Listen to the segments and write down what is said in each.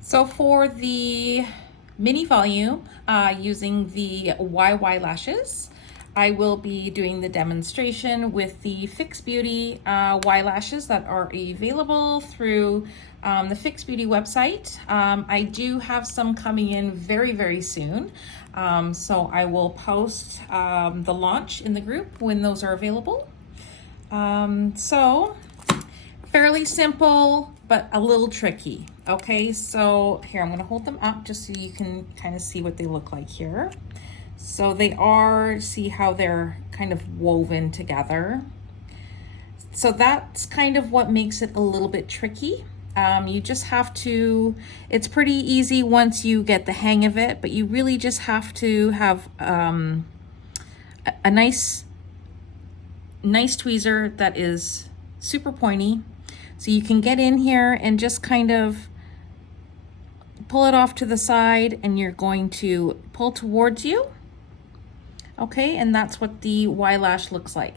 So for the mini volume, using the YY lashes, I will be doing the demonstration with the Fix Beauty Y lashes that are available through the Fix Beauty website. I do have some coming in very, very soon. So I will post the launch in the group when those are available. So fairly simple, but a little tricky. Okay, so here, I'm gonna hold them up just so you can kind of see what they look like here. So they are, see how they're kind of woven together. So that's kind of what makes it a little bit tricky. You just have to, it's pretty easy once you get the hang of it, but you really just have to have a nice tweezer that is super pointy. So you can get in here and just kind of pull it off to the side, and you're going to pull towards you. Okay, and that's what the Y lash looks like.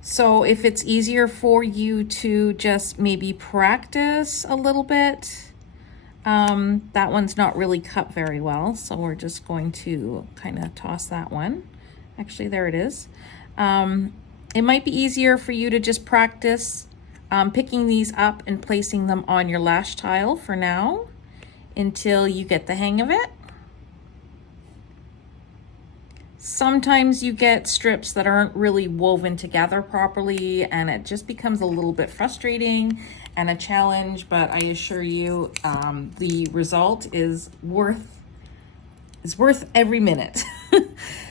So if it's easier for you to just maybe practice a little bit, that one's not really cut very well. So we're just going to kind of toss that one. Actually, there it is. It might be easier for you to just practice picking these up and placing them on your lash tile for now until you get the hang of it. Sometimes you get strips that aren't really woven together properly, and it just becomes a little bit frustrating and a challenge, but I assure you the result is worth every minute.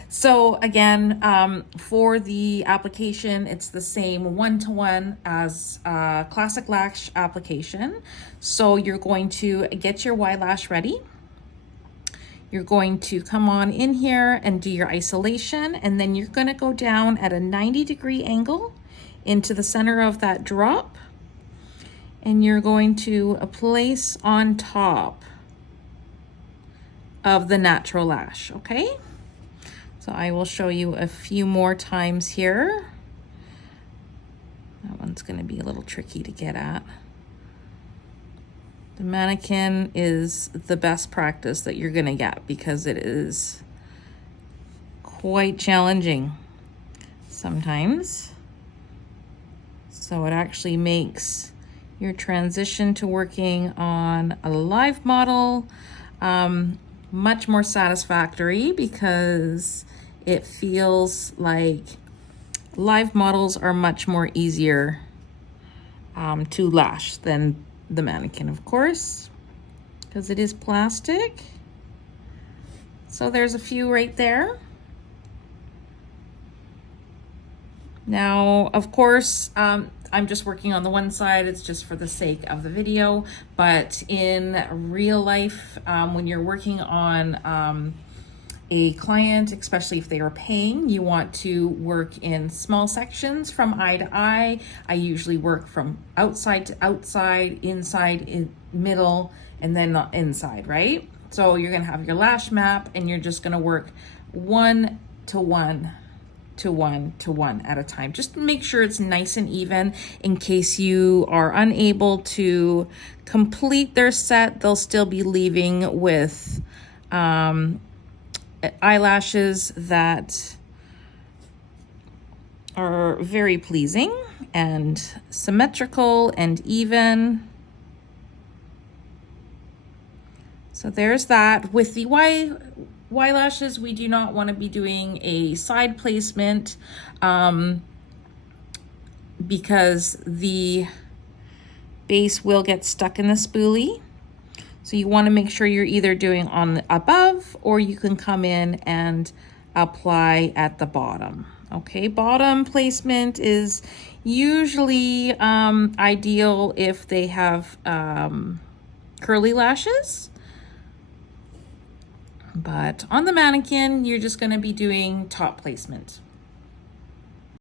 So again, for the application, it's the same one-to-one as classic lash application. So you're going to get your Y lash ready. You're going to come on in here and do your isolation, and then you're going to go down at a 90-degree angle into the center of that drop, and you're going to place on top of the natural lash, okay? So I will show you a few more times here. That one's going to be a little tricky to get at. The mannequin is the best practice that you're going to get because it is quite challenging sometimes. So it actually makes your transition to working on a live model much more satisfactory, because it feels like live models are much more easier to lash than the mannequin, of course, because it is plastic. So there's a few right there. Now, of course, I'm just working on the one side. It's just for the sake of the video. But in real life, when you're working on a client, especially if they are paying, you want to work in small sections from eye to eye. I usually work from outside to outside, inside, in middle, and then inside, right? So you're gonna have your lash map, and you're just gonna work 1 to 1 to 1 to 1 at a time. Just make sure it's nice and even. In case you are unable to complete their set, they'll still be leaving with eyelashes that are very pleasing and symmetrical and even. So there's that. With the Y lashes, we do not want to be doing a side placement because the base will get stuck in the spoolie. So you want to make sure you're either doing on the above, or you can come in and apply at the bottom. Okay, bottom placement is usually ideal if they have curly lashes. But on the mannequin, you're just going to be doing top placement.